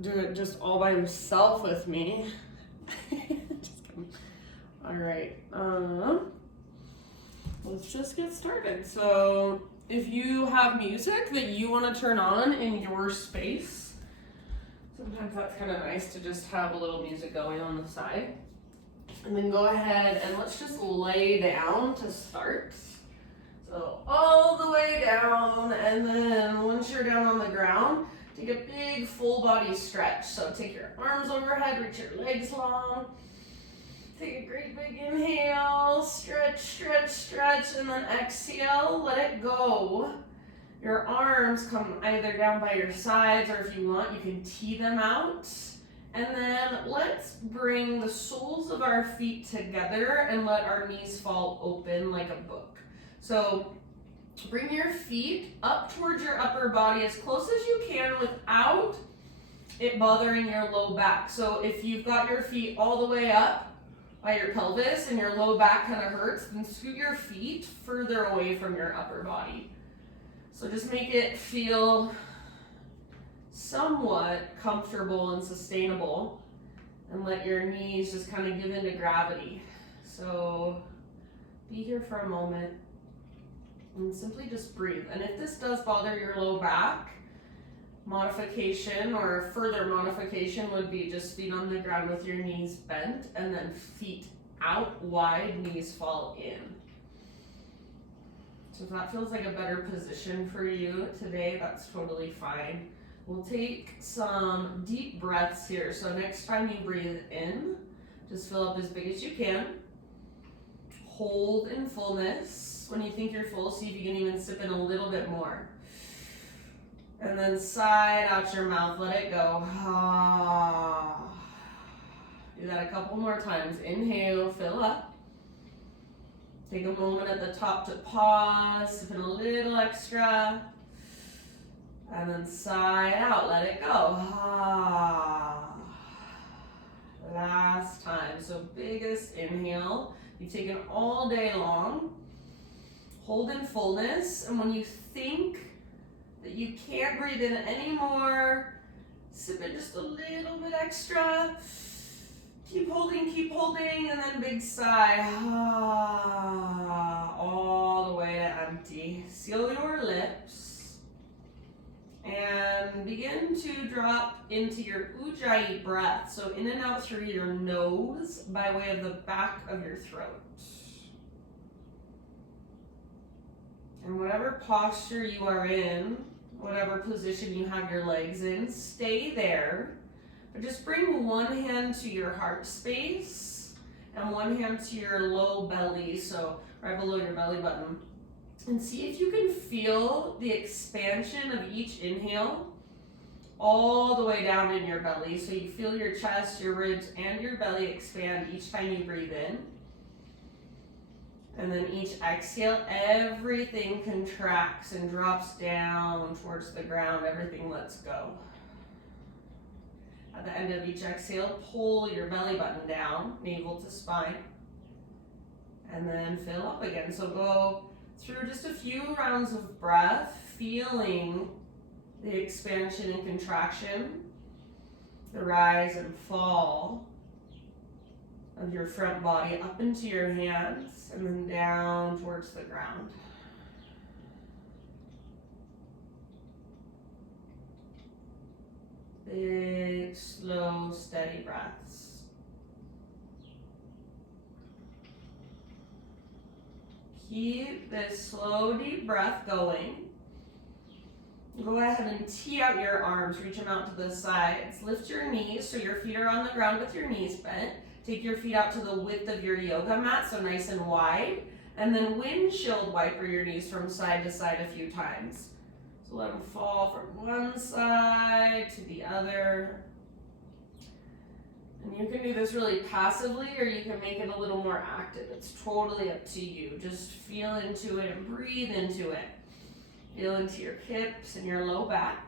do it just all by himself with me. Just kidding. All right. Let's just get started. So if you have music that you want to turn on in your space, sometimes that's kind of nice to just have a little music going on the side. And then go ahead and let's just lay down to start. So all the way down, and then once you're down on the ground, take a big full body stretch. So take your arms overhead, reach your legs long. Take a great big inhale, stretch, stretch, stretch, and then exhale, let it go. Your arms come either down by your sides, or if you want, you can tee them out. And then let's bring the soles of our feet together and let our knees fall open like a book. So bring your feet up towards your upper body as close as you can without it bothering your low back. So if you've got your feet all the way up by your pelvis and your low back kind of hurts, then scoot your feet further away from your upper body. So just make it feel somewhat comfortable and sustainable, and let your knees just kind of give into gravity. So be here for a moment and simply just breathe. And if this does bother your low back, modification or further modification would be just feet on the ground with your knees bent, and then feet out wide, knees fall in. So if that feels like a better position for you today, that's totally fine. We'll take some deep breaths here. So next time you breathe in, just fill up as big as you can. Hold in fullness. When you think you're full, see if you can even sip in a little bit more. And then sigh out your mouth, let it go. Do that a couple more times. Inhale, fill up. Take a moment at the top to pause, sip in a little extra. And then sigh it out, let it go. Last time. So biggest inhale. You've taken all day long. Hold in fullness. And when you think that you can't breathe in anymore, sip in just a little bit extra. Keep holding, and then big sigh. All the way to empty. Seal your lips. And begin to drop into your Ujjayi breath. So in and out through your nose by way of the back of your throat. And whatever posture you are in, whatever position you have your legs in, stay there. But just bring one hand to your heart space and one hand to your low belly, so right below your belly button. And see if you can feel the expansion of each inhale all the way down in your belly. So you feel your chest, your ribs, and your belly expand each time you breathe in. And then each exhale, everything contracts and drops down towards the ground. Everything lets go. At the end of each exhale, pull your belly button down, navel to spine. And then fill up again. So go through just a few rounds of breath, feeling the expansion and contraction, the rise and fall of your front body up into your hands and then down towards the ground. Big, slow, steady breaths. Keep this slow, deep breath going. Go ahead and tee out your arms, reach them out to the sides. Lift your knees so your feet are on the ground with your knees bent. Take your feet out to the width of your yoga mat, so nice and wide. And then windshield wiper your knees from side to side a few times. So let them fall from one side to the other. And you can do this really passively, or you can make it a little more active. It's totally up to you. Just feel into it and breathe into it. Feel into your hips and your low back.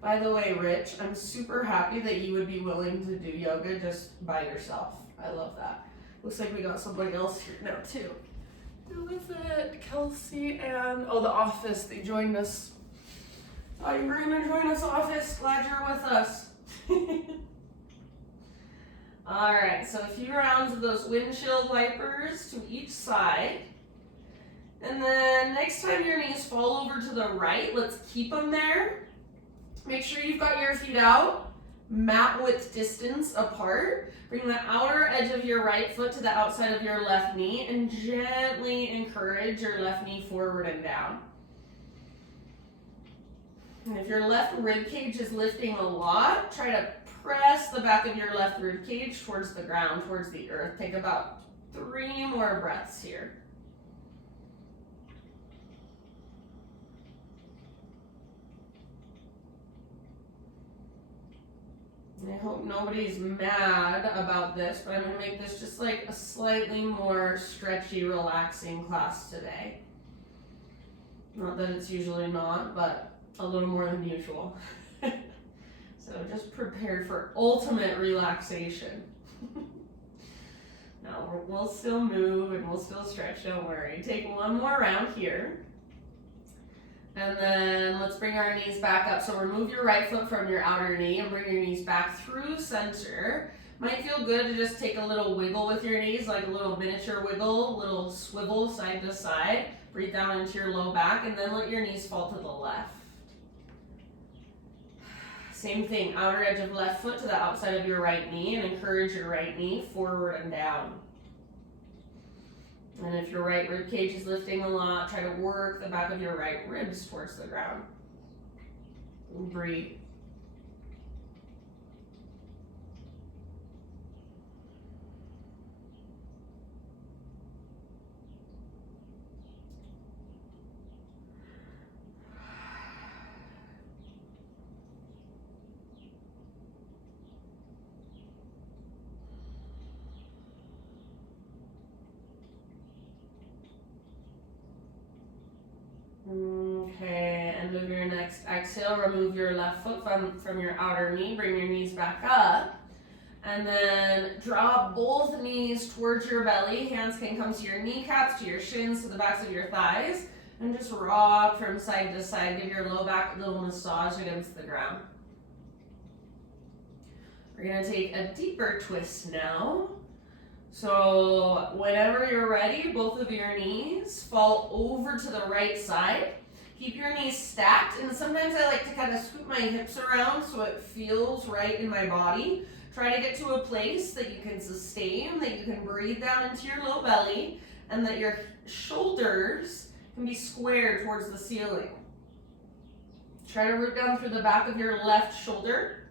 By the way, Rich, I'm super happy that you would be willing to do yoga just by yourself. I love that. Looks like we got somebody else here now too. Who was it? Kelsey and, the office, they joined us. Thought you were gonna join us, office. Glad you're with us. Alright, so a few rounds of those windshield wipers to each side. And then next time your knees fall over to the right, let's keep them there. Make sure you've got your feet out, mat width distance apart. Bring the outer edge of your right foot to the outside of your left knee and gently encourage your left knee forward and down. And if your left rib cage is lifting a lot, try to press the back of your left rib cage towards the ground, towards the earth. Take about 3 more breaths here. I hope nobody's mad about this, but I'm going to make this just like a slightly more stretchy, relaxing class today. Not that it's usually not, but a little more than usual. So just prepare for ultimate relaxation. No, we'll still move and we'll still stretch, don't worry. Take one more round here. And then let's bring our knees back up. So remove your right foot from your outer knee and bring your knees back through center. Might feel good to just take a little wiggle with your knees, like a little miniature wiggle, a little swivel side to side. Breathe down into your low back and then let your knees fall to the left. Same thing, outer edge of left foot to the outside of your right knee and encourage your right knee forward and down. And if your right rib cage is lifting a lot, try to work the back of your right ribs towards the ground. Breathe. Okay, end of your next exhale, remove your left foot from your outer knee, bring your knees back up, and then draw both knees towards your belly. Hands can come to your kneecaps, to your shins, to the backs of your thighs, and just rock from side to side. Give your low back a little massage against the ground. We're going to take a deeper twist now. So whenever you're ready, both of your knees fall over to the right side. Keep your knees stacked, and sometimes I like to kind of scoop my hips around so it feels right in my body. Try to get to a place that you can sustain, that you can breathe down into your low belly, and that your shoulders can be squared towards the ceiling. Try to root down through the back of your left shoulder,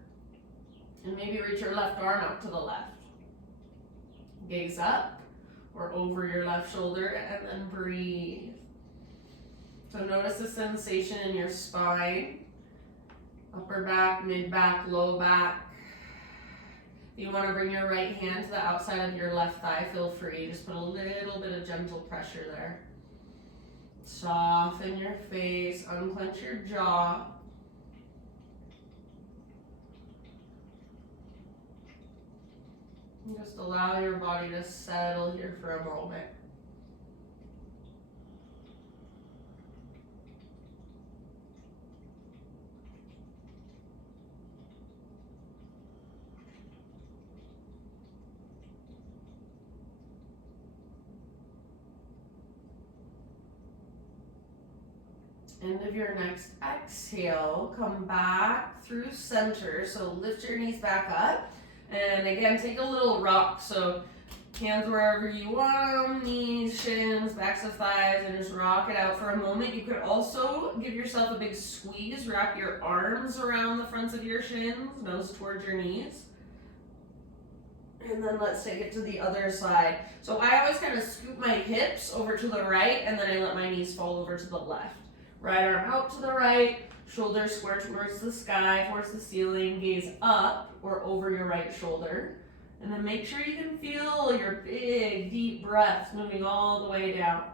and maybe reach your left arm out to the left. Gaze up or over your left shoulder and then breathe. So notice the sensation in your spine, upper back, mid back, low back. If you want to bring your right hand to the outside of your left thigh, feel free. Just put a little bit of gentle pressure there. Soften your face, unclench your jaw. And just allow your body to settle here for a moment. End of your next exhale, come back through center. So lift your knees back up. And again, take a little rock. So hands wherever you want them, knees, shins, backs of thighs, and just rock it out for a moment. You could also give yourself a big squeeze. Wrap your arms around the fronts of your shins, nose towards your knees. And then let's take it to the other side. So I always kind of scoop my hips over to the right, and then I let my knees fall over to the left. Right arm out to the right, shoulders square towards the sky, towards the ceiling, gaze up or over your right shoulder. And then make sure you can feel your big, deep breaths moving all the way down.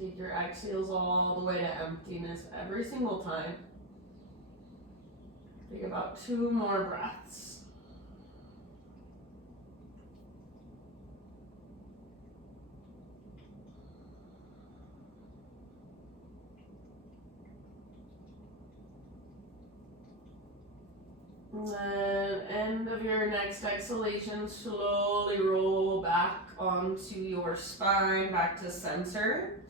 Take your exhales all the way to emptiness every single time. Take about 2 more breaths. And then end of your next exhalation, slowly roll back onto your spine, back to center.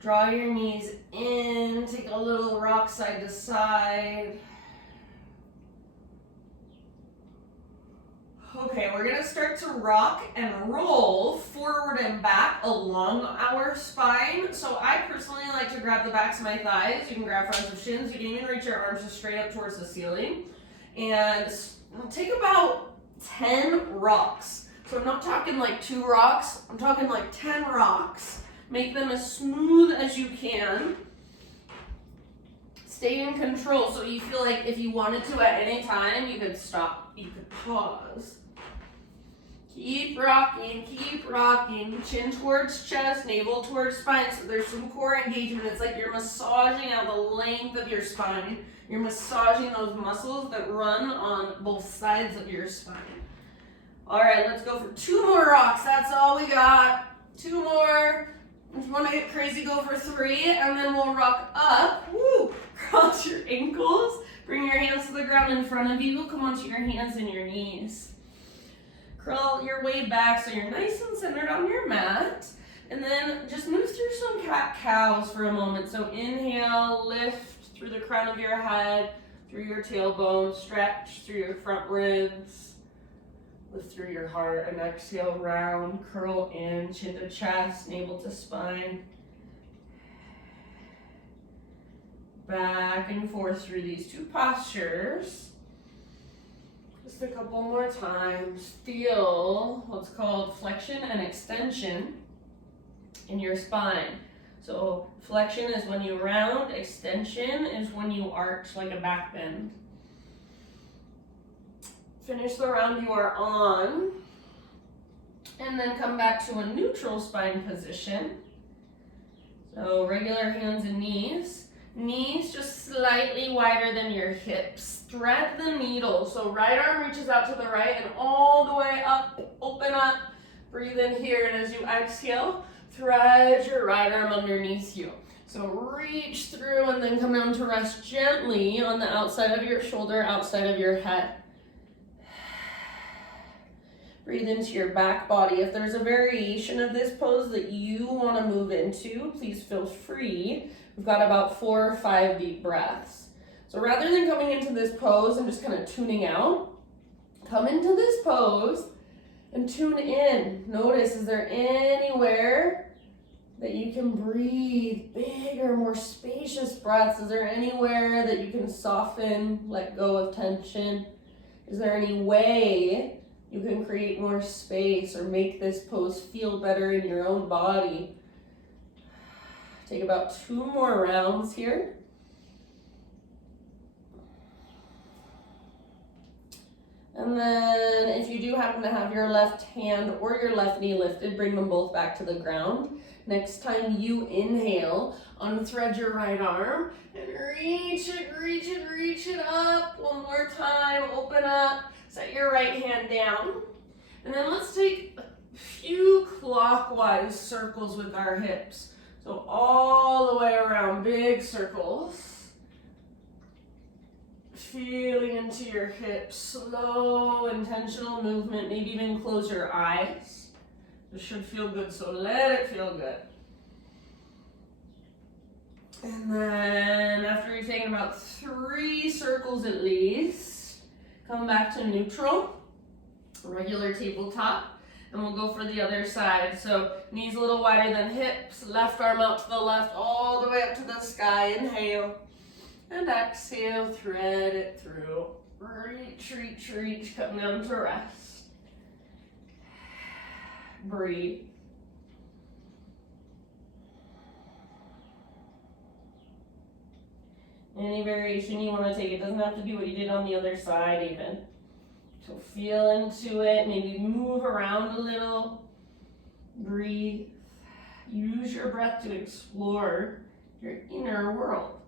Draw your knees in, take a little rock side to side. Okay, we're gonna start to rock and roll forward and back along our spine. So I personally like to grab the backs of my thighs. You can grab fronts of shins. You can even reach your arms just straight up towards the ceiling. And take about 10 rocks. So I'm not talking like 2 rocks, I'm talking like 10 rocks. Make them as smooth as you can. Stay in control, so you feel like if you wanted to at any time, you could stop, you could pause. Keep rocking, chin towards chest, navel towards spine, so there's some core engagement. It's like you're massaging out the length of your spine. You're massaging those muscles that run on both sides of your spine. All right, let's go for 2 more rocks. That's all we got. 2 more. If you want to get crazy, go for 3, and then we'll rock up. Woo! Cross your ankles. Bring your hands to the ground in front of you. Come onto your hands and your knees. Curl your way back so you're nice and centered on your mat. And then just move through some cat-cows for a moment. So inhale, lift through the crown of your head, through your tailbone, stretch through your front ribs, lift through your heart, and exhale, round, curl in, chin to chest, navel to spine. Back and forth through these 2 postures. Just a couple more times. Feel what's called flexion and extension in your spine. So flexion is when you round, extension is when you arch like a back bend. Finish the round you are on, and then come back to a neutral spine position. So regular hands and knees. Knees just slightly wider than your hips. Thread the needle. So right arm reaches out to the right and all the way up, open up. Breathe in here, and as you exhale, thread your right arm underneath you. So reach through and then come down to rest gently on the outside of your shoulder, outside of your head. Breathe into your back body. If there's a variation of this pose that you want to move into, please feel free. We've got about 4 or 5 deep breaths. So rather than coming into this pose and just kind of tuning out, come into this pose and tune in. Notice, is there anywhere that you can breathe bigger, more spacious breaths? Is there anywhere that you can soften, let go of tension? Is there any way you can create more space or make this pose feel better in your own body? Take about 2 more rounds here. And then if you do happen to have your left hand or your left knee lifted, bring them both back to the ground. Next time you inhale, unthread your right arm and reach it up. 1 more time, open up, set your right hand down. And then let's take a few clockwise circles with our hips. So all the way around, big circles. Feeling into your hips, slow, intentional movement, maybe even close your eyes. This should feel good, so let it feel good. And then after you've taken about 3 circles at least, come back to neutral, regular tabletop. And we'll go for the other side. So knees a little wider than hips, left arm out to the left, all the way up to the sky. Inhale and exhale, thread it through. Reach, come down to rest. Breathe. Any variation you want to take, it doesn't have to be what you did on the other side even. So feel into it, maybe move around a little, breathe. Use your breath to explore your inner world.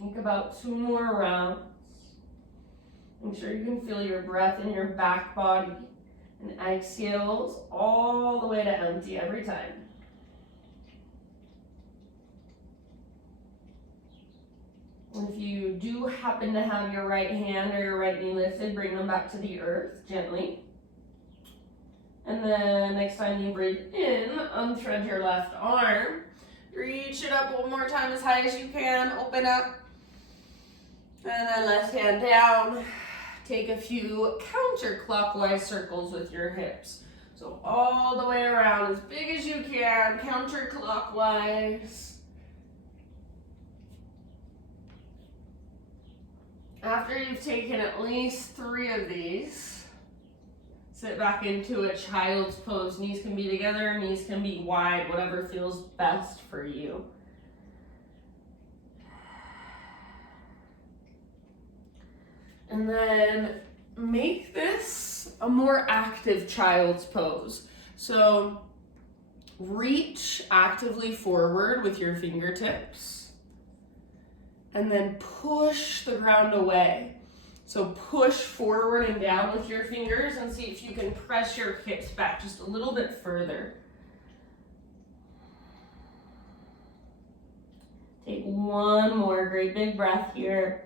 Think about 2 more rounds. Make sure you can feel your breath in your back body and exhales all the way to empty every time. And if you do happen to have your right hand or your right knee lifted, bring them back to the earth gently. And then next time you breathe in, unthread your left arm. Reach it up one more time as high as you can. Open up. And then left hand down. Take a few counterclockwise circles with your hips. So all the way around, as big as you can, counterclockwise. After you've taken at least 3 of these, sit back into a child's pose. Knees can be together, knees can be wide, whatever feels best for you. And then make this a more active child's pose. So reach actively forward with your fingertips and then push the ground away. So push forward and down with your fingers and see if you can press your hips back just a little bit further. Take one more great big breath here.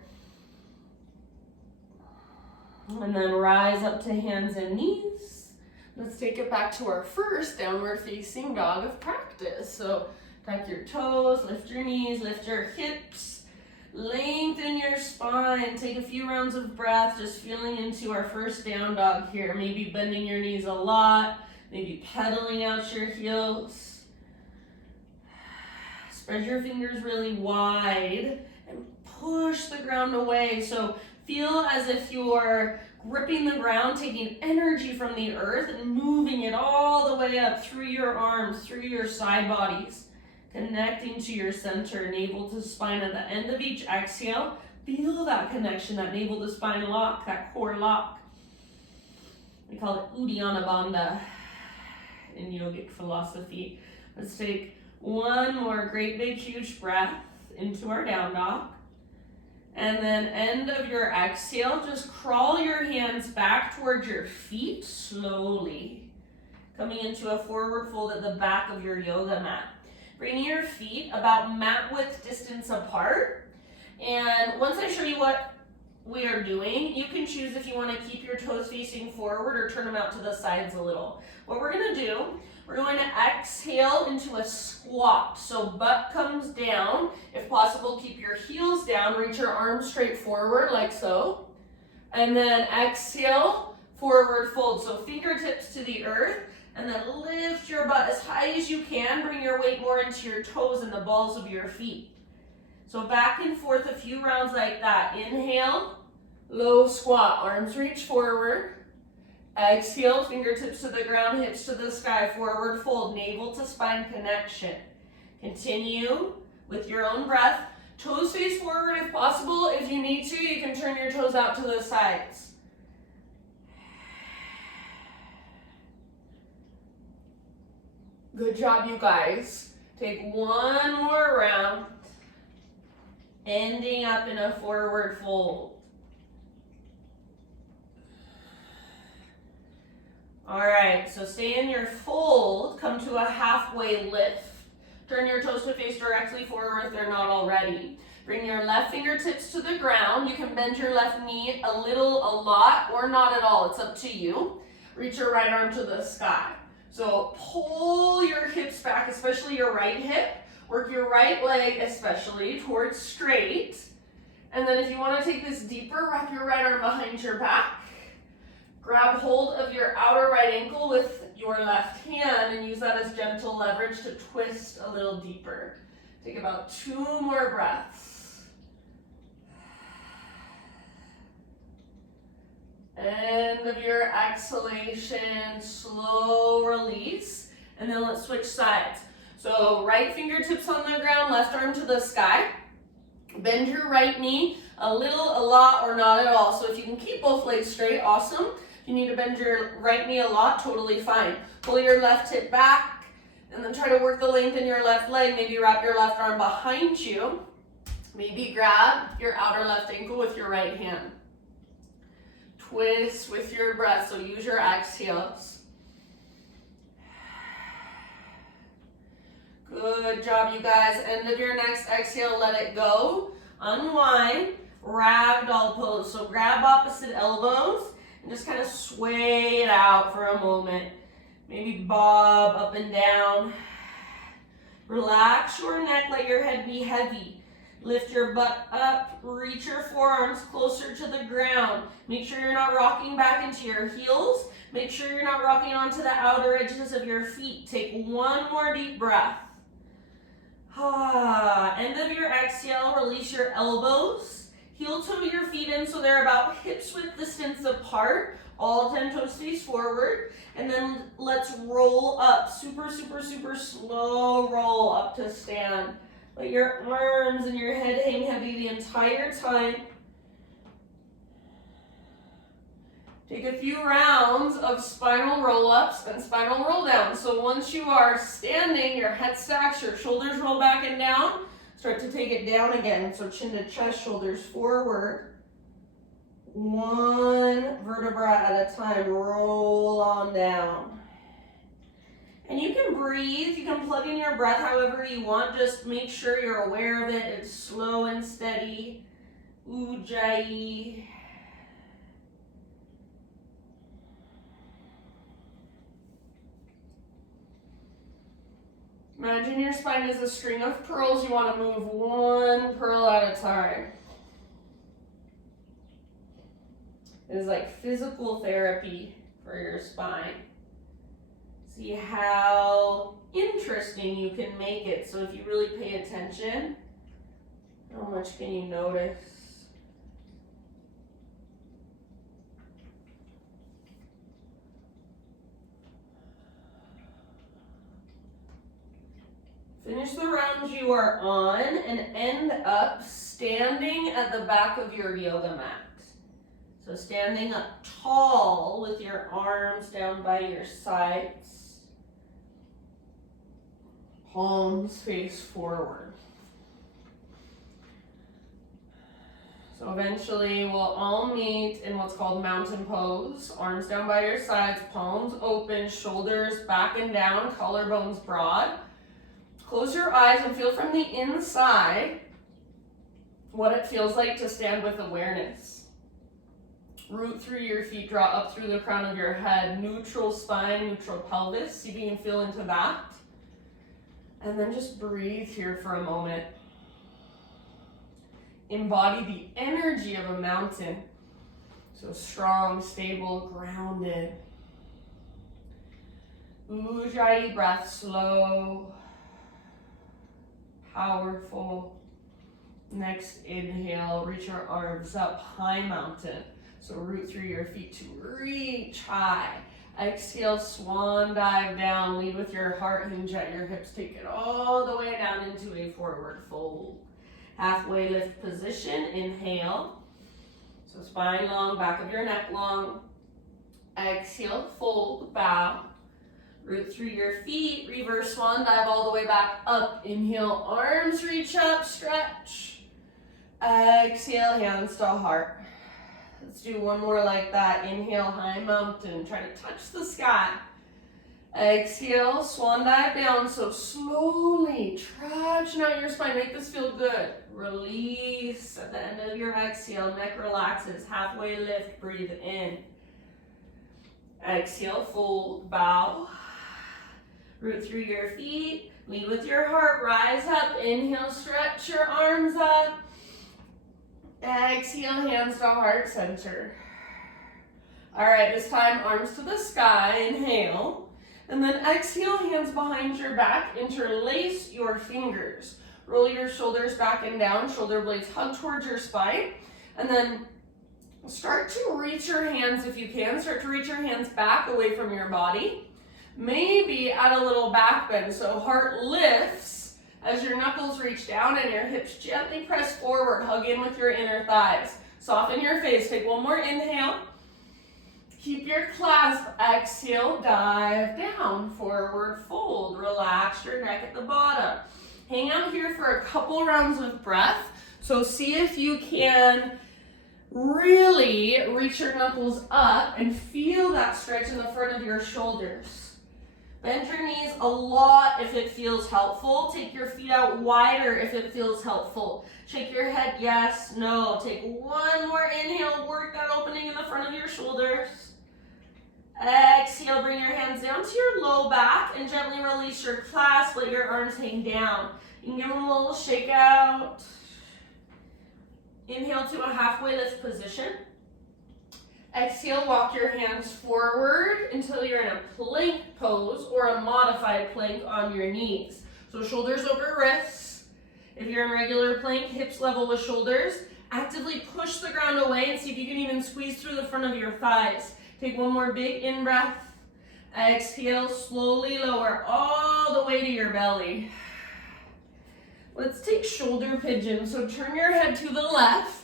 And then rise up to hands and knees. Let's take it back to our first downward facing dog of practice. So tuck your toes, lift your knees, lift your hips, lengthen your spine. Take a few rounds of breath, just feeling into our first down dog here. Maybe bending your knees a lot, maybe pedaling out your heels. Spread your fingers really wide and push the ground away. So feel as if you're gripping the ground, taking energy from the earth and moving it all the way up through your arms, through your side bodies, connecting to your center, navel to spine. At the end of each exhale, feel that connection, that navel to spine lock, that core lock. We call it Uddiyana Bandha in yogic philosophy. Let's take one more great big huge breath into our down dog. And then end of your exhale, just crawl your hands back towards your feet slowly. Coming into a forward fold at the back of your yoga mat. Bringing your feet about mat width distance apart. And once I show you what we are doing, you can choose if you want to keep your toes facing forward or turn them out to the sides a little. What we're going to do, we're going to exhale into a squat. So butt comes down. If possible, keep your heels down. Reach your arms straight forward like so. And then exhale, forward fold. So fingertips to the earth. And then lift your butt as high as you can. Bring your weight more into your toes and the balls of your feet. So back and forth a few rounds like that. Inhale, low squat. Arms reach forward. Exhale, fingertips to the ground, hips to the sky, forward fold, navel to spine connection. Continue with your own breath. Toes face forward if possible. If you need to, you can turn your toes out to the sides. Good job, you guys. Take one more round, ending up in a forward fold. All right, so stay in your fold, come to a halfway lift. Turn your toes to face directly forward if they're not already. Bring your left fingertips to the ground. You can bend your left knee a little, a lot, or not at all. It's up to you. Reach your right arm to the sky. So pull your hips back, especially your right hip. Work your right leg especially towards straight. And then if you want to take this deeper, wrap your right arm behind your back. Grab hold of your outer right ankle with your left hand and use that as gentle leverage to twist a little deeper. Take about 2 more breaths. And end of your exhalation, slow release, and then let's switch sides. So right fingertips on the ground, left arm to the sky. Bend your right knee a little, a lot, or not at all. So if you can keep both legs straight, awesome. If you need to bend your right knee a lot, totally fine. Pull your left hip back, and then try to work the length in your left leg. Maybe wrap your left arm behind you. Maybe grab your outer left ankle with your right hand. Twist with your breath, so use your exhales. Good job, you guys. End of your next exhale, let it go. Unwind, ragdoll pose. So grab opposite elbows and just kind of sway it out for a moment. Maybe bob up and down. Relax your neck, let your head be heavy. Lift your butt up, reach your forearms closer to the ground. Make sure you're not rocking back into your heels. Make sure you're not rocking onto the outer edges of your feet. Take one more deep breath. End of your exhale, release your elbows. Heel toe your feet in so they're about hips width distance apart. All 10 toes face forward. And then let's roll up. Super, super, super slow roll up to stand. Let your arms and your head hang heavy the entire time. Take a few rounds of spinal roll-ups and spinal roll-downs. So once you are standing, your head stacks, your shoulders roll back and down. Start to take it down again. So chin to chest, shoulders forward. One vertebra at a time. Roll on down. And you can breathe, you can plug in your breath however you want, just make sure you're aware of it. It's slow and steady. Ujjayi. Imagine your spine is a string of pearls. You want to move one pearl at a time. It is like physical therapy for your spine. See how interesting you can make it. So if you really pay attention, how much can you notice? Finish the round you are on and end up standing at the back of your yoga mat. So standing up tall with your arms down by your sides. Palms face forward. So eventually we'll all meet in what's called mountain pose. Arms down by your sides, palms open, shoulders back and down, collarbones broad. Close your eyes and feel from the inside what it feels like to stand with awareness. Root through your feet, draw up through the crown of your head, neutral spine, neutral pelvis. See if you can feel into that. And then just breathe here for a moment. Embody the energy of a mountain. So strong, stable, grounded. Ujjayi breath, slow, powerful. Next inhale, reach your arms up, high mountain. So root through your feet to reach high. Exhale, swan dive down. Lead with your heart, hinge at your hips. Take it all the way down into a forward fold. Halfway lift position. Inhale. So spine long, back of your neck long. Exhale, fold, bow. Root through your feet. Reverse swan dive all the way back up. Inhale, arms reach up, stretch. Exhale, hands to heart. Let's do one more like that. Inhale, high mountain. Try to touch the sky. Exhale, swan dive down. So slowly traction out your spine. Make this feel good. Release at the end of your exhale. Neck relaxes. Halfway lift. Breathe in. Exhale, fold, bow. Root through your feet. Lead with your heart. Rise up. Inhale, stretch your arms up. Exhale, hands to heart center. All right, this time arms to the sky, inhale. And then exhale, hands behind your back, interlace your fingers. Roll your shoulders back and down, shoulder blades hug towards your spine. And then Start to reach your hands, if you can, start to reach your hands back away from your body. Maybe add a little back bend, so heart lifts as your knuckles reach down and your hips gently press forward. Hug in with your inner thighs. Soften your face. Take one more inhale. Keep your clasp. Exhale, dive down, forward fold. Relax your neck at the bottom. Hang out here for a couple rounds of breath. So see if you can really reach your knuckles up and feel that stretch in the front of your shoulders. Bend your knees a lot if it feels helpful. Take your feet out wider if it feels helpful. Shake your head, yes, no. Take one more inhale. Work that opening in the front of your shoulders. Exhale, bring your hands down to your low back and gently release your clasp. Let your arms hang down. You can give them a little shake out. Inhale to a halfway lift position. Exhale, walk your hands forward until you're in a plank pose or a modified plank on your knees. So shoulders over wrists. If you're in regular plank, hips level with shoulders. Actively push the ground away and see if you can even squeeze through the front of your thighs. Take one more big in-breath. Exhale, slowly lower all the way to your belly. Let's take shoulder pigeon. So turn your head to the left.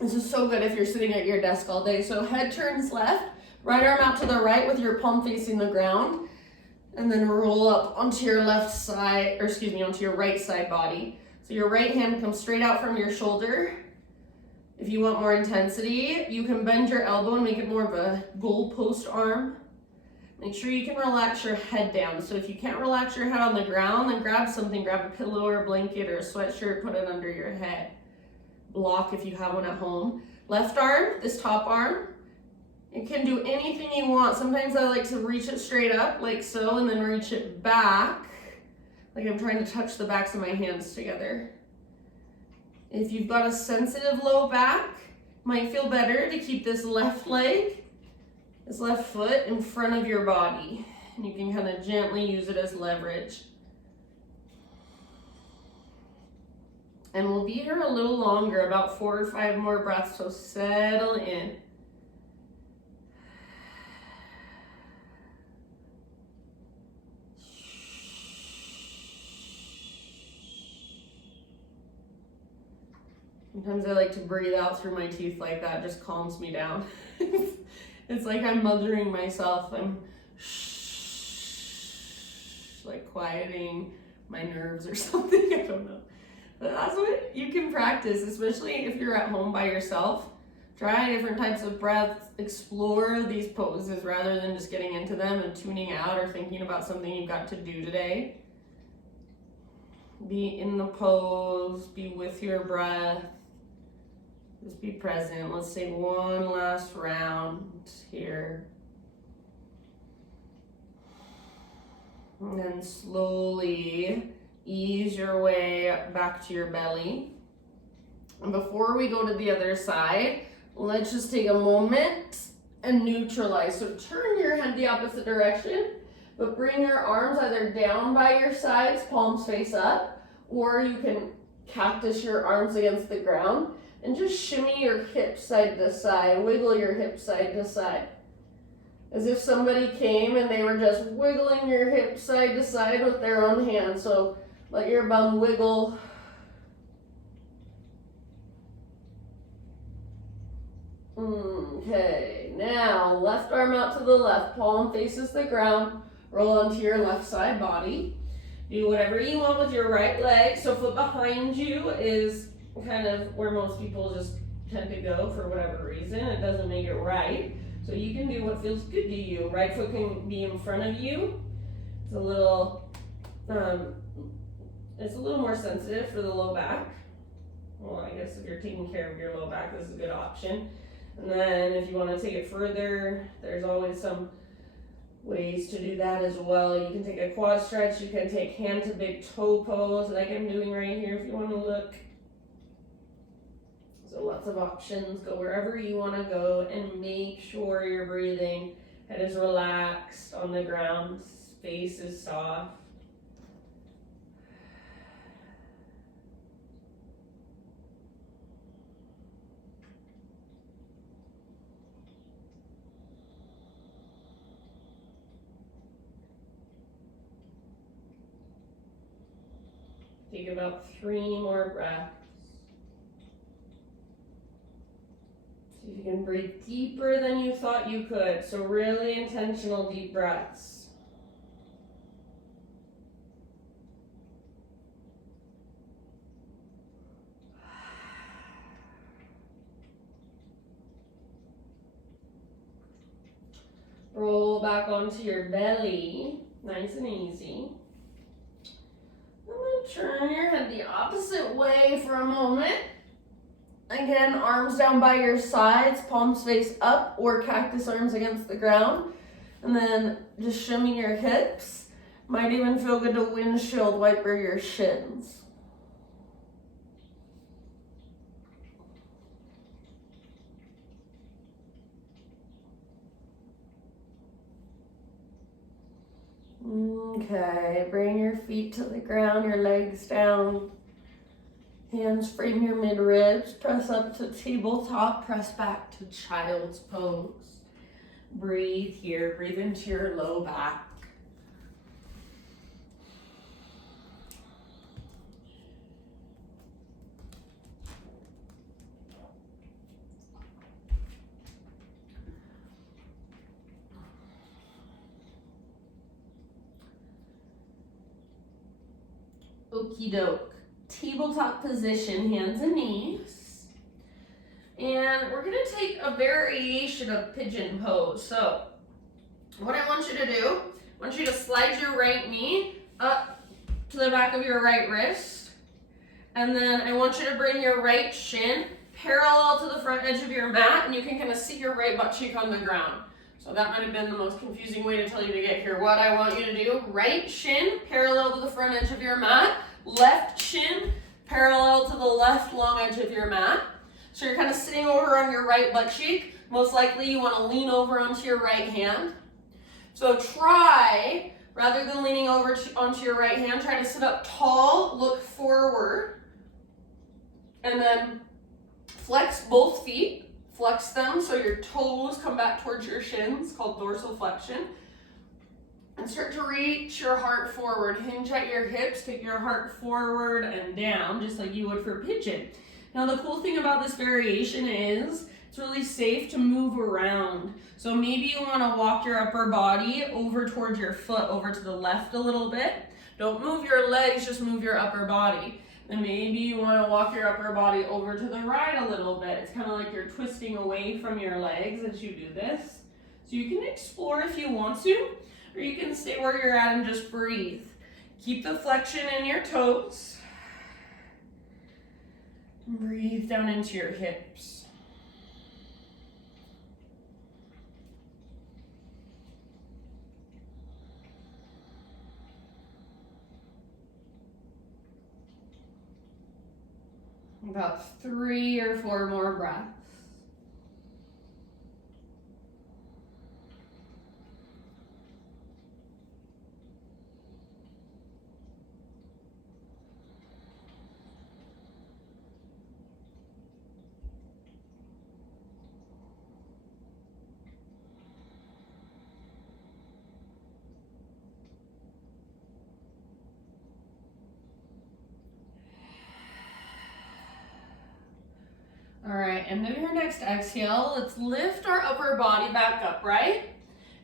This is so good if you're sitting at your desk all day. So head turns left, right arm out to the right with your palm facing the ground, and then roll up onto your left side, onto your right side body. So your right hand comes straight out from your shoulder. If you want more intensity, you can bend your elbow and make it more of a goalpost arm. Make sure you can relax your head down. So if you can't relax your head on the ground, then grab something, grab a pillow or a blanket or a sweatshirt, put it under your head. Block if you have one at home. Left arm, this top arm, you can do anything you want. Sometimes I like to reach it straight up like so and then reach it back like I'm trying to touch the backs of my hands together. If you've got a sensitive low back, might feel better to keep this left leg, this left foot in front of your body. And you can kind of gently use it as leverage. And we'll be here a little longer, about 4 or 5 more breaths, so settle in. Sometimes I like to breathe out through my teeth like that, just calms me down. It's like I'm mothering myself. I'm like quieting my nerves or something, I don't know. But that's what you can practice, especially if you're at home by yourself. Try different types of breaths, explore these poses rather than just getting into them and tuning out or thinking about something you've got to do today. Be in the pose, be with your breath, just be present. Let's take one last round here. And then slowly ease your way back to your belly. And before we go to the other side, let's just take a moment and neutralize. So turn your head the opposite direction, but bring your arms either down by your sides, palms face up, or you can cactus your arms against the ground and just shimmy your hips side to side, wiggle your hips side to side. As if somebody came and they were just wiggling your hips side to side with their own hands. So let your bum wiggle. Okay, now left arm out to the left, palm faces the ground, roll onto your left side body. Do whatever you want with your right leg. So foot behind you is kind of where most people just tend to go for whatever reason. It doesn't make it right. So you can do what feels good to you. Right foot can be in front of you. It's a little more sensitive for the low back. Well, I guess if you're taking care of your low back, this is a good option. And then if you want to take it further, there's always some ways to do that as well. You can take a quad stretch, you can take hand to big toe pose like I'm doing right here if you want to look. So lots of options. Go wherever you want to go and make sure you're breathing. Head is relaxed on the ground, face is soft. Take about 3 more breaths. See if you can breathe deeper than you thought you could. So really intentional deep breaths. Roll back onto your belly, nice and easy. I'm going to turn your head the opposite way for a moment. Again, arms down by your sides, palms face up or cactus arms against the ground. And then just shimmy your hips. Might even feel good to windshield wiper your shins. Okay, bring your feet to the ground, your legs down. Hands frame your mid-ribs, press up to tabletop, press back to child's pose. Breathe here, breathe into your low back. Okie doke. Tabletop position, hands and knees. And we're gonna take a variation of pigeon pose. So what I want you to do, I want you to slide your right knee up to the back of your right wrist. And then I want you to bring your right shin parallel to the front edge of your mat, and you can kind of see your right butt cheek on the ground. So that might have been the most confusing way to tell you to get here. What I want you to do, right shin parallel to the front edge of your mat, left shin parallel to the left long edge of your mat. So you're kind of sitting over on your right butt cheek. Most likely you want to lean over onto your right hand. So try, rather than leaning over onto your right hand, try to sit up tall, look forward, and then flex both feet. Flex them so your toes come back towards your shins, called dorsal flexion. And start to reach your heart forward. Hinge at your hips, take your heart forward and down, just like you would for pigeon. Now the cool thing about this variation is it's really safe to move around. So maybe you want to walk your upper body over towards your foot, over to the left a little bit. Don't move your legs, just move your upper body. Then maybe you want to walk your upper body over to the right a little bit. It's kind of like you're twisting away from your legs as you do this. So you can explore if you want to, or you can stay where you're at and just breathe. Keep the flexion in your toes. Breathe down into your hips. About 3 or 4 more breaths. All right, and then your next exhale, let's lift our upper body back up, right?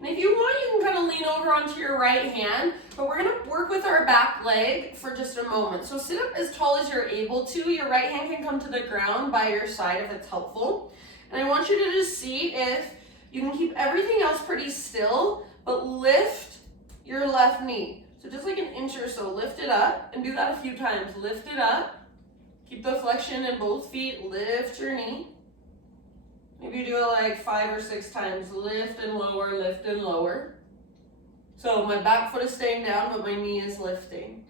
And if you want, you can kind of lean over onto your right hand, but we're gonna work with our back leg for just a moment. So sit up as tall as you're able to. Your right hand can come to the ground by your side if it's helpful. And I want you to just see if you can keep everything else pretty still, but lift your left knee. So just like an inch or so, lift it up, and do that a few times. Lift it up. Keep the flexion in both feet, lift your knee. Maybe you do it like 5 or 6 times. Lift and lower, lift and lower. So my back foot is staying down, but my knee is lifting.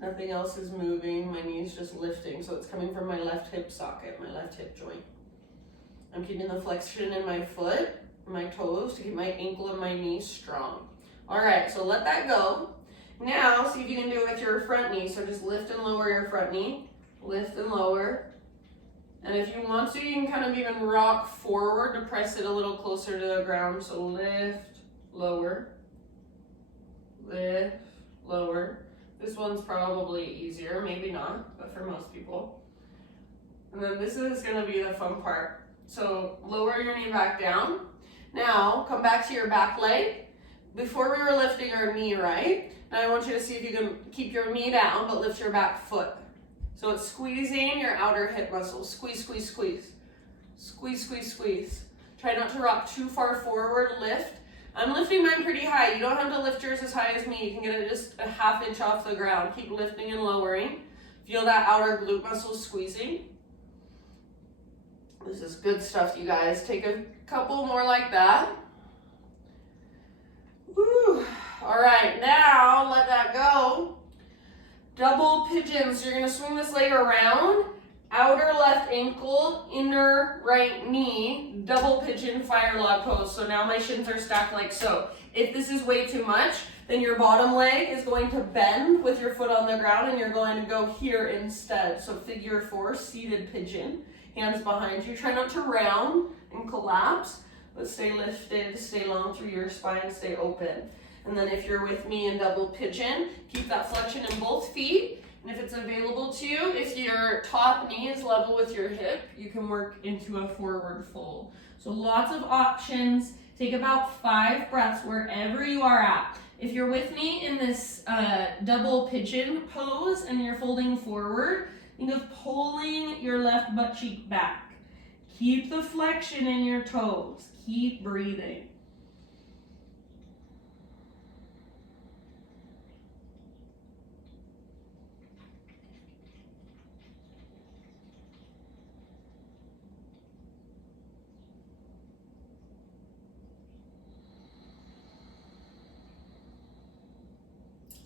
Nothing else is moving, my knee is just lifting. So it's coming from my left hip socket, my left hip joint. I'm keeping the flexion in my foot, my toes, to keep my ankle and my knee strong. All right, so let that go. Now, see if you can do it with your front knee. So just lift and lower your front knee. Lift and lower. And if you want to, you can kind of even rock forward to press it a little closer to the ground. So lift, lower, lift, lower. If This one's probably easier, maybe not, but for most people. And then this is gonna be the fun part. So lower your knee back down. Now come back to your back leg. Before we were lifting our knee, right? Now I want you to see if you can keep your knee down, but lift your back foot. So it's squeezing your outer hip muscles. Squeeze, squeeze, squeeze. Squeeze, squeeze, squeeze. Try not to rock too far forward, lift. I'm lifting mine pretty high. You don't have to lift yours as high as me. You can get it just a ½ inch off the ground. Keep lifting and lowering. Feel that outer glute muscle squeezing. This is good stuff, you guys. Take a couple more like that. Woo. All right, now let that go. Double pigeon. So you're gonna swing this leg around. Outer left ankle, inner right knee, double pigeon fire log pose. So now my shins are stacked like so. If this is way too much, then your bottom leg is going to bend with your foot on the ground and you're going to go here instead. So figure 4, seated pigeon. Hands behind you. Try not to round and collapse, but stay lifted, stay long through your spine, stay open. And then if you're with me in double pigeon, keep that flexion in both feet. And if it's available to you, if your top knee is level with your hip, you can work into a forward fold. So lots of options. Take about 5 breaths wherever you are at. If you're with me in this double pigeon pose and you're folding forward, think of pulling your left butt cheek back. Keep the flexion in your toes. Keep breathing.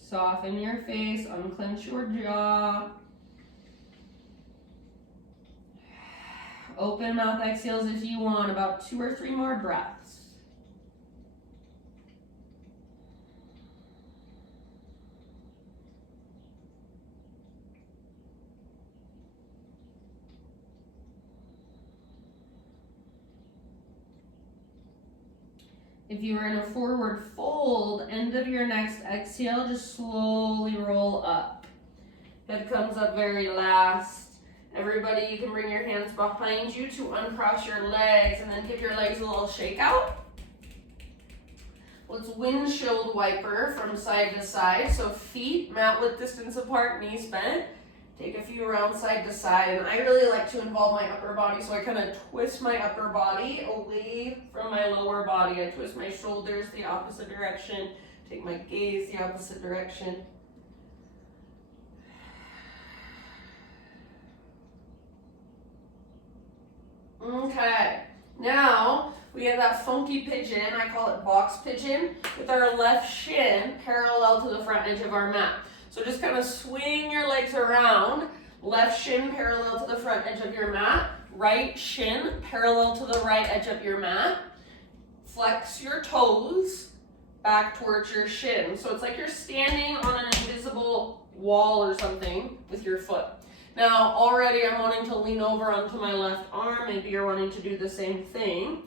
Soften your face, unclench your jaw. Open mouth exhales if you want, about 2 or 3 more breaths. If you are in a forward fold, end of your next exhale, just slowly roll up. Head comes up very last. Everybody, you can bring your hands behind you to uncross your legs and then give your legs a little shake out. Let's windshield wiper from side to side. So feet mat width distance apart, knees bent. Take a few rounds side to side. And I really like to involve my upper body, so I kind of twist my upper body away from my lower body. I twist my shoulders the opposite direction. Take my gaze the opposite direction. Okay, now we have that funky pigeon, I call it box pigeon, with our left shin parallel to the front edge of our mat. So just kind of swing your legs around, left shin parallel to the front edge of your mat, right shin parallel to the right edge of your mat. Flex your toes back towards your shin. So it's like you're standing on an invisible wall or something with your foot. Now, already I'm wanting to lean over onto my left arm. Maybe you're wanting to do the same thing.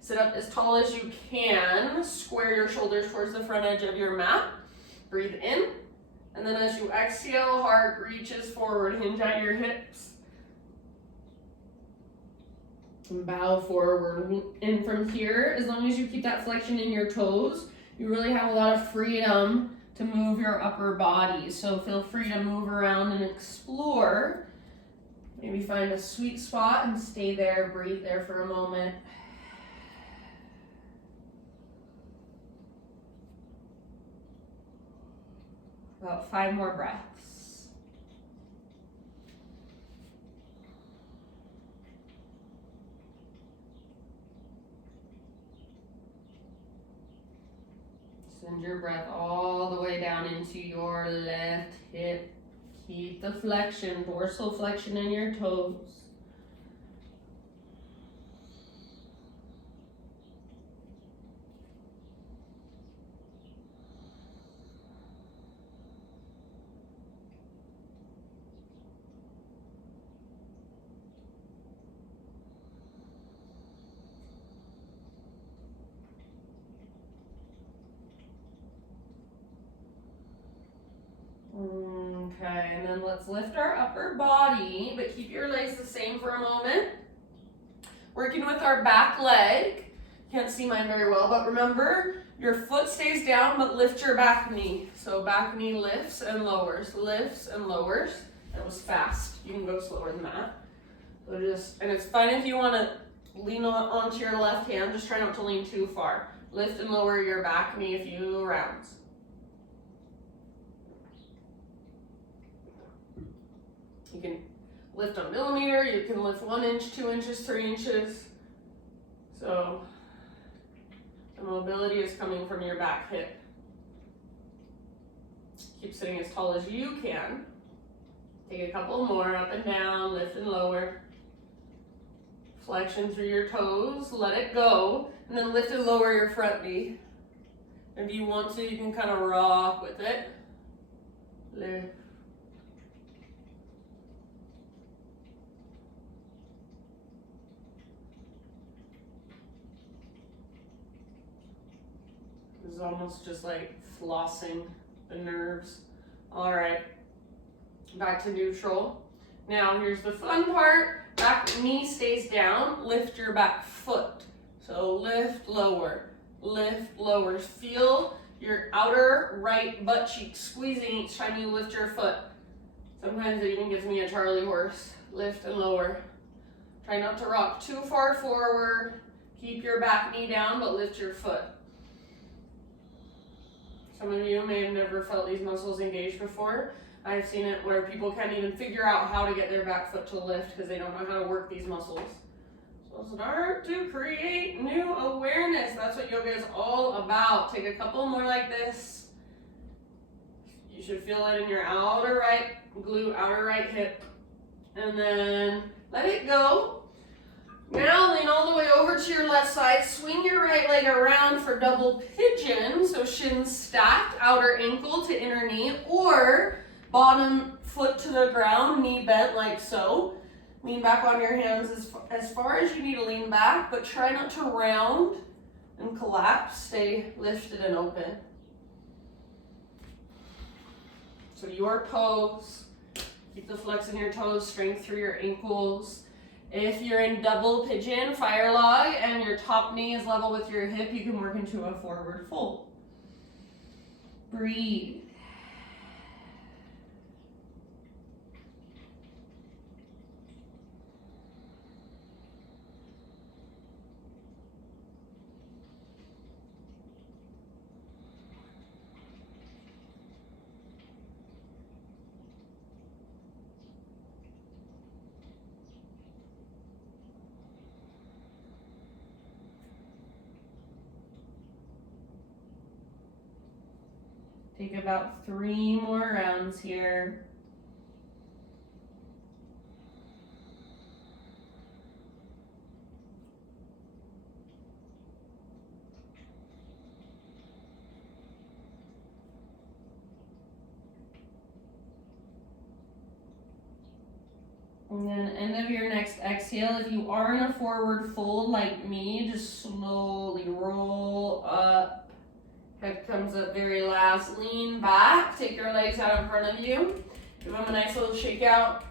Sit up as tall as you can. Square your shoulders towards the front edge of your mat. Breathe in. And then as you exhale, heart reaches forward. Hinge at your hips. And bow forward. And from here, as long as you keep that flexion in your toes, you really have a lot of freedom to move your upper body. So feel free to move around and explore. Maybe find a sweet spot and stay there, breathe there for a moment. About 5 more breaths. Send your breath all the way down into your left hip. Keep the flexion, dorsal flexion in your toes. Okay, and then let's lift our upper body, but keep your legs the same for a moment. Working with our back leg. Can't see mine very well, but remember, your foot stays down, but lift your back knee. So back knee lifts and lowers, lifts and lowers. That was fast. You can go slower than that. So and it's fine if you want to lean onto your left hand, just try not to lean too far. Lift and lower your back knee a few rounds. You can lift a millimeter, you can lift 1 inch, 2 inches, 3 inches. So the mobility is coming from your back hip. Keep sitting as tall as you can. Take a couple more, up and down, lift and lower. Flexion through your toes, let it go, and then lift and lower your front knee. If you want to, you can kind of rock with it. Lift. This is almost just like flossing the nerves. All right, back to neutral. Now here's the fun part. Back knee stays down, lift your back foot. So lift, lower, lift, lower. Feel your outer right butt cheek squeezing each time you lift your foot. Sometimes it even gives me a Charlie horse. Lift and lower. Try not to rock too far forward. Keep your back knee down, but lift your foot. Some of you may have never felt these muscles engaged before. I've seen it where people can't even figure out how to get their back foot to lift because they don't know how to work these muscles. So start to create new awareness. That's what yoga is all about. Take a couple more like this. You should feel it in your outer right glute, outer right hip. And then let it go. Now lean all the way over to your left side. Swing your right leg around for double pigeon. So shins stacked, outer ankle to inner knee, or bottom foot to the ground, knee bent like so. Lean back on your hands as far as you need to lean back, but try not to round and collapse. Stay lifted and open. So your pose, keep the flex in your toes, strength through your ankles. If you're in double pigeon, fire log, and your top knee is level with your hip, you can work into a forward fold. Breathe. Take about 3 more rounds here. And then end of your next exhale, if you are in a forward fold like me, just slowly roll up. Head comes up very last. Lean back. Take your legs out in front of you. Give them a nice little shake out.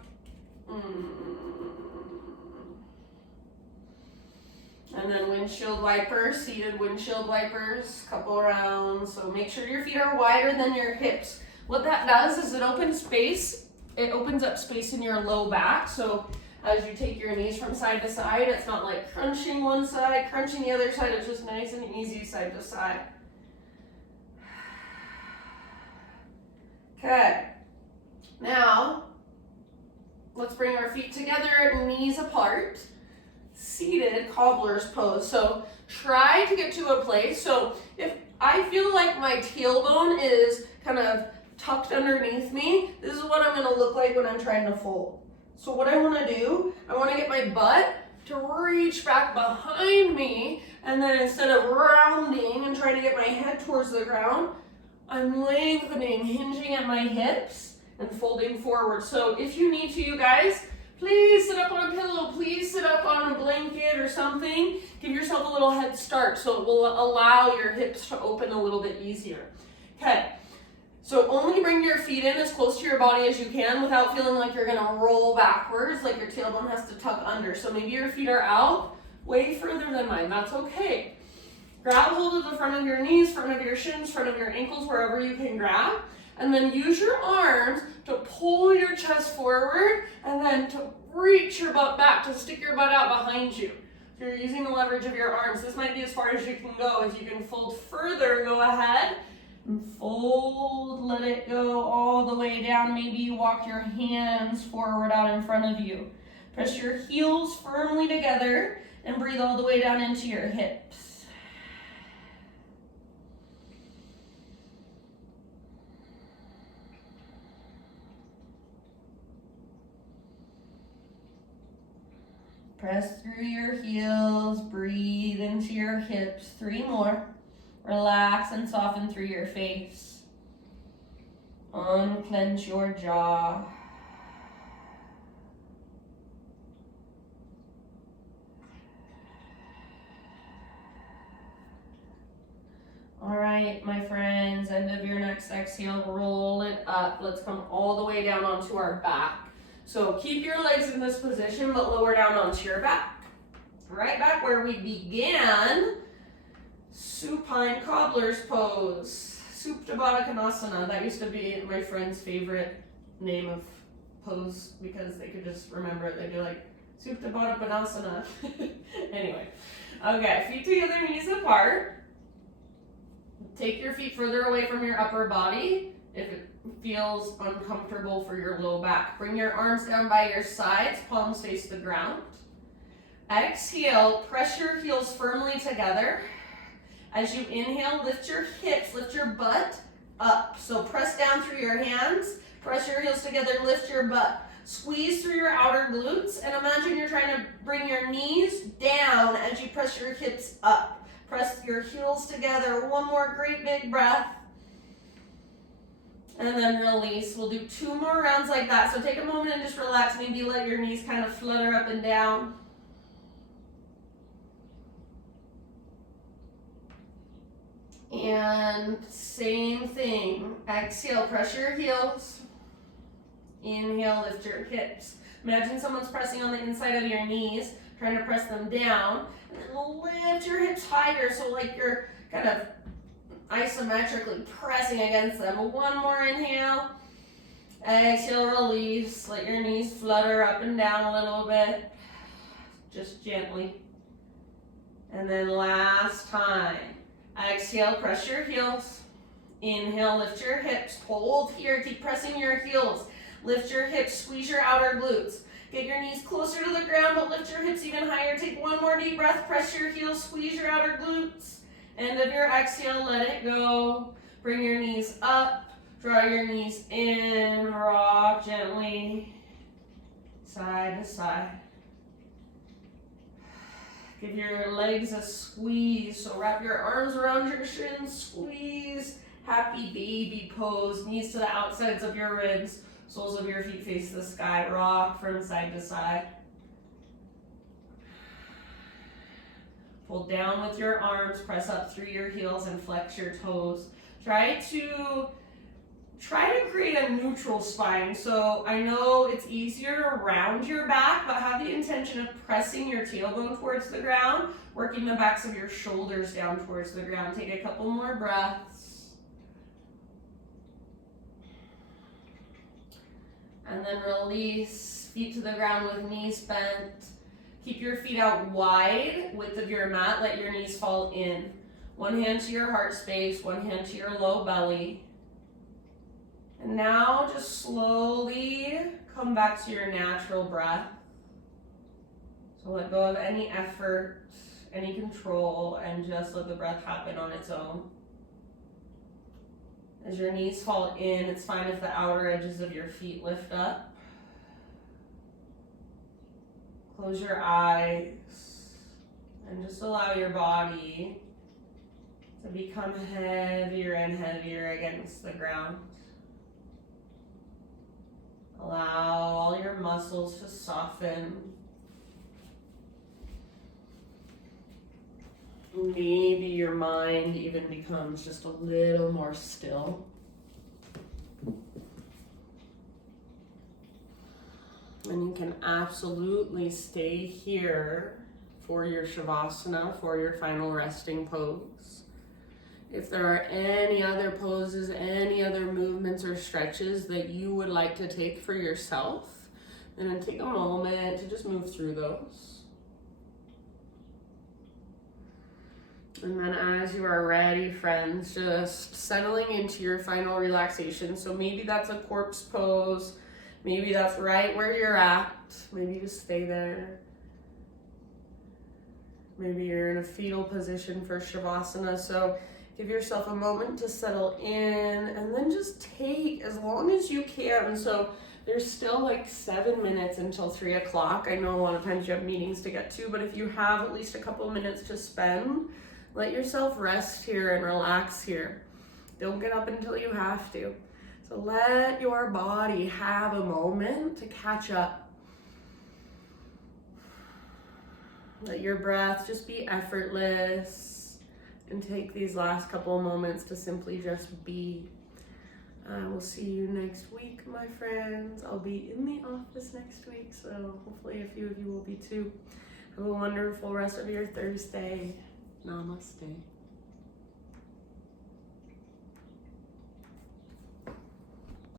And then windshield wipers, seated windshield wipers, couple rounds. So make sure your feet are wider than your hips. What that does is it opens space. It opens up space in your low back. So as you take your knees from side to side, it's not like crunching one side, crunching the other side. It's just nice and easy side to side. Okay, now let's bring our feet together, knees apart, seated cobbler's pose. So try to get to a place. So if I feel like my tailbone is kind of tucked underneath me, this is what I'm going to look like when I'm trying to fold. So what I want to do, I want to get my butt to reach back behind me, and then instead of rounding and trying to get my head towards the ground, I'm lengthening, hinging at my hips and folding forward. So if you need to, you guys, please sit up on a pillow, please sit up on a blanket or something. Give yourself a little head start so it will allow your hips to open a little bit easier. Okay, So only bring your feet in as close to your body as you can without feeling like you're gonna roll backwards, like your tailbone has to tuck under. So maybe your feet are out way further than mine, that's okay. Grab hold of the front of your knees, front of your shins, front of your ankles, wherever you can grab. And then use your arms to pull your chest forward and then to reach your butt back, to stick your butt out behind you. If you're using the leverage of your arms, this might be as far as you can go. If you can fold further, go ahead. And fold, let it go all the way down. Maybe you walk your hands forward out in front of you. Press your heels firmly together and breathe all the way down into your hips. Press through your heels, breathe into your hips. 3 more. Relax and soften through your face. Unclench your jaw. All right, my friends, end of your next exhale, roll it up. Let's come all the way down onto our back. So keep your legs in this position, but lower down onto your back. Right back where we began, supine cobbler's pose, Supta Baddha Konasana. That used to be my friend's favorite name of pose because they could just remember it. They'd be like, Supta Baddha Konasana. Anyway, okay, feet together, knees apart. Take your feet further away from your upper body if it feels uncomfortable for your low back. Bring your arms down by your sides, palms face the ground. Exhale, press your heels firmly together. As you inhale, lift your hips, lift your butt up. So press down through your hands, press your heels together, lift your butt. Squeeze through your outer glutes and imagine you're trying to bring your knees down as you press your hips up. Press your heels together. One more great big breath. And then release. We'll do 2 more rounds like that. So take a moment and just relax. Maybe let your knees kind of flutter up and down. And same thing. Exhale, press your heels. Inhale, lift your hips. Imagine someone's pressing on the inside of your knees, trying to press them down. And then lift your hips higher, so like you're kind of isometrically pressing against them. 1 more inhale. Exhale, release. Let your knees flutter up and down a little bit. Just gently. And then last time. Exhale, press your heels. Inhale, lift your hips. Hold here, keep pressing your heels. Lift your hips, squeeze your outer glutes. Get your knees closer to the ground, but lift your hips even higher. Take 1 more deep breath, press your heels, squeeze your outer glutes. End of your exhale, let it go. Bring your knees up, draw your knees in, rock gently, side to side. Give your legs a squeeze, so wrap your arms around your shins, squeeze. Happy baby pose, knees to the outsides of your ribs. Soles of your feet face the sky. Rock from side to side. Pull down with your arms. Press up through your heels and flex your toes. Try to create a neutral spine. So I know it's easier to round your back, but have the intention of pressing your tailbone towards the ground, working the backs of your shoulders down towards the ground. Take a couple more breaths. And then release, feet to the ground with knees bent. Keep your feet out wide, width of your mat, let your knees fall in. 1 hand to your heart space, 1 hand to your low belly. And now just slowly come back to your natural breath. So let go of any effort, any control, and just let the breath happen on its own. As your knees fall in, it's fine if the outer edges of your feet lift up. Close your eyes and just allow your body to become heavier and heavier against the ground. Allow all your muscles to soften. Maybe your mind even becomes just a little more still. And you can absolutely stay here for your Shavasana, for your final resting pose. If there are any other poses, any other movements or stretches that you would like to take for yourself, then take a moment to just move through those. And then as you are ready, friends, just settling into your final relaxation. So maybe that's a corpse pose. Maybe that's right where you're at. Maybe just stay there. Maybe you're in a fetal position for Shavasana. So give yourself a moment to settle in and then just take as long as you can. So there's still like 7 minutes until 3 o'clock. I know a lot of times you have meetings to get to, but if you have at least a couple minutes to spend, let yourself rest here and relax here. Don't get up until you have to. So let your body have a moment to catch up. Let your breath just be effortless. And take these last couple of moments to simply just be. I will see you next week, my friends. I'll be in the office next week, so hopefully a few of you will be too. Have a wonderful rest of your Thursday. Namaste.